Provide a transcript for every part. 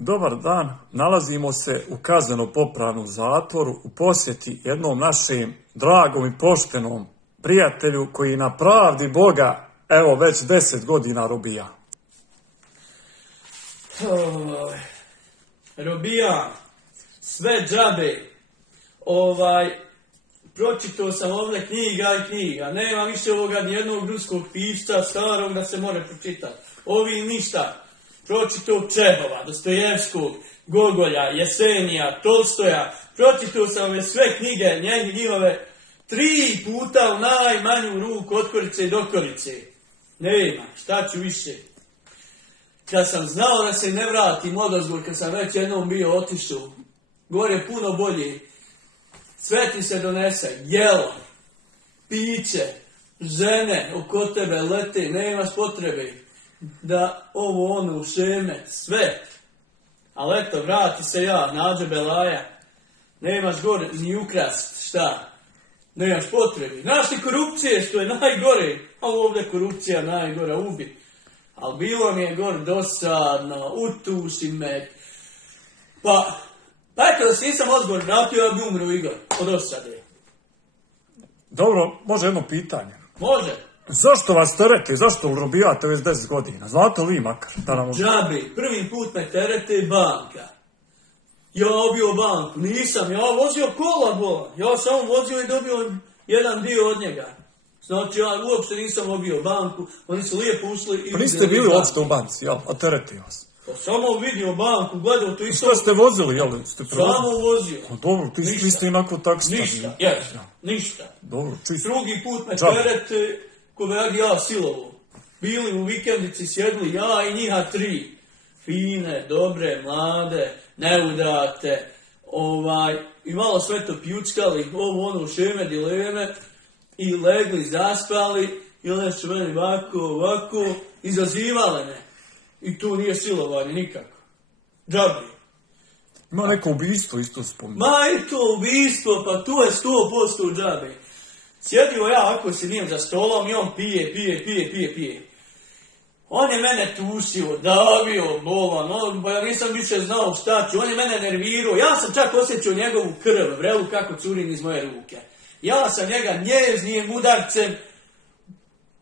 Dobar dan, nalazimo se u kazneno-popravnom zatvoru u posjeti jednom našem dragom i poštenom prijatelju koji na pravdi Boga, evo, već 10 godina robija. Robija, sve džabe. Pročitao sam ovdje knjiga. Nema više ovoga nijednog ruskog pisca starog da se more pročitati. Ovi ništa. Pročitao Čehova, Dostojevskog, Gogolja, Jesenija, Tolstoja. Pročitao sam ove sve knjige, njihove 3 puta u najmanju ruku od korice i do korice. Nema, šta ću više. Kad sam znao da se ne vratim odozgor, kad sam već jednom bio otišao, gore puno bolje. Sve ti se donese, jelo, piće, žene oko tebe lete, nemaš potrebe da ovo ono ušeme, sve. Ali eto, vrati se ja, nađe belaja, nemaš gore ni ukrast, šta? Nemaš potrebe. Znaš li korupcije, što je najgore, a ovdje korupcija najgora ubi. Ali bilo mi je gore dosadno, utuši me. Pa eto da se nisam odgovor vratio, ja bi umro, Igor, od osade. Dobro, može jedno pitanje. Može. Zašto vas terete, zašto robijate već 10 godina? Znate li makar? Džabi, prvi put me terete banka. Ja obio banku, nisam, ja vozio kola bola. Ja sam vozio i dobio jedan dio od njega. Znači, ja uopšte nisam obio banku, oni su lijepo ušli i... Pa niste bili uopšte u banci, jel? A terete vas. Pa samo vidio banku, gledao to isto... Šta ste vozili, jel? Samo vozio. Pa dobro, vi ste inako taksista. Ništa, jes, ništa. Dobro, čisto. Drugi put me terete, kod ja silovo. Bili u vikendici, sjedli ja i njiha 3. Fine, dobre, mlade, neudate, i malo sve to pjuckali, ono, šeme, dileme, i legli, zaspali, i one su meni ovako, izazivale me. I tu nije silovanje nikako. Džabi. Ima neko ubistvo isto spominje. Ma i to ubistvo, pa tu je 100% džabi. Sjedio ja, ako se nijem za stolom, i on pije. On je mene tusio, davio, bolan, pa ja nisam više znao šta ću, on je mene nervirao, ja sam čak osjećao njegovu krv, vrelu kako curim iz moje ruke. Ja sam njega njeznim udarcem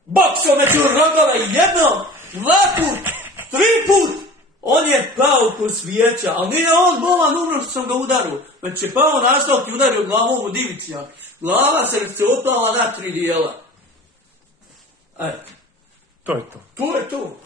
boksao među rogove jednom, 2 put, 3 put. On je pao ko svijeća, ali nije on bolan umro što sam ga udario, već je pao nastavak i udario glavom u divičnjak. Glava se opala na 3 dijela. To je to. To je to.